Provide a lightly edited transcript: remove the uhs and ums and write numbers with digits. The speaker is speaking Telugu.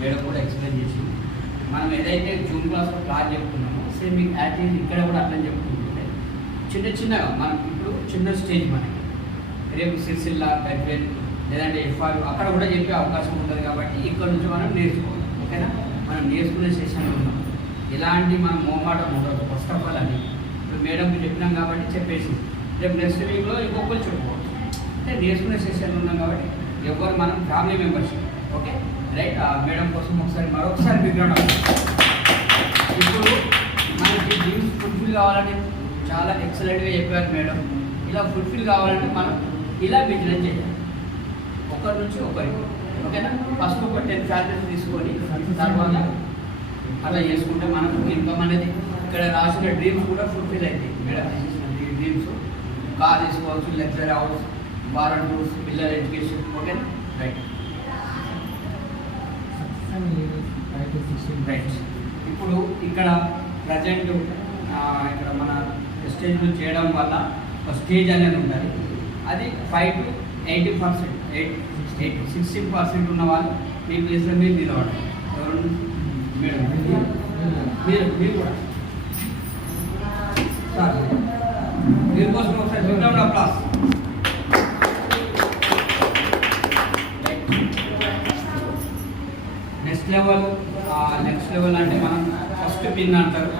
మేడం కూడా ఎక్స్ప్లెయిన్ చేసి మనం ఏదైతే జూమ్ క్లాస్లో క్లాస్ చెప్తున్నామో సేమ్ మీకు యాక్టివిటీ ఇక్కడ కూడా అట్లా చెప్పుకుంటుంటే చిన్నగా మనం ఇప్పుడు చిన్న స్టేజ్ మనకి రేపు సిరిసిల్ల గడ్వేల్ లేదంటే ఎఫ్ఆర్ అక్కడ కూడా చెప్పే అవకాశం ఉంటుంది కాబట్టి ఇక్కడ నుంచి మనం నేర్చుకోవాలి. ఓకేనా? మనం నేర్చుకునే సెషన్లో ఉన్నాం. ఎలాంటి మనం మోమాటం ఉండదు. ఫస్ట్ ఆఫ్ ఆల్ అని ఇప్పుడు మేడంకి చెప్పినాం కాబట్టి చెప్పేసి రేపు నెక్స్ట్ వీక్లో ఇంకొకరు చెప్పుకోవచ్చు. అంటే నేర్చుకునే సెషన్లో ఉన్నాం కాబట్టి ఎవరు మనం family membership. Okay right. Madam కోసం మరొకసారి బ్యాక్గ్రౌండ్. ఇప్పుడు మనకి డ్రీమ్స్ ఫుల్ఫిల్ కావాలని చాలా ఎక్సలెంట్గా చెప్పారు మేడం. ఇలా ఫుల్ఫిల్ కావాలంటే మనం ఇలా బిజినెస్ చేయాలి ఒకరి నుంచి ఒకరికి. ఓకేనా? ఫస్ట్ ఒక 10 ఫ్యామిలీస్ తీసుకొని తర్వాత అలా చేసుకుంటే మనకు ఇన్కమ్ అనేది ఇక్కడ రాసిన డ్రీమ్స్ కూడా ఫుల్ఫిల్ అవుతాయి. మేడం చేసిన డ్రీమ్స్ కార్ తీసుకోవచ్చు, లగ్జరీ హౌస్, ఫారెన్ టూర్స్, పిల్లల ఎడ్యుకేషన్. ఓకేనా? Right right. ఇప్పుడు ఇక్కడ ప్రజెంట్ ఇక్కడ మన స్టేజ్లో చేయడం వల్ల ఒక స్టేజ్ అనేది ఉండాలి. అది 5 to 80%, 16% ఉన్న వాళ్ళు మీ ప్లేస్లో మీరు నిలబడాలి. ఎవరు మేడం? మీరు కూడా సార్ మీరు కోసం ఒకసారి చూద్దాం క్లాస్. నెక్స్ట్ లెవెల్ అంటే మనం ఫస్ట్ పిన్ అంటారు.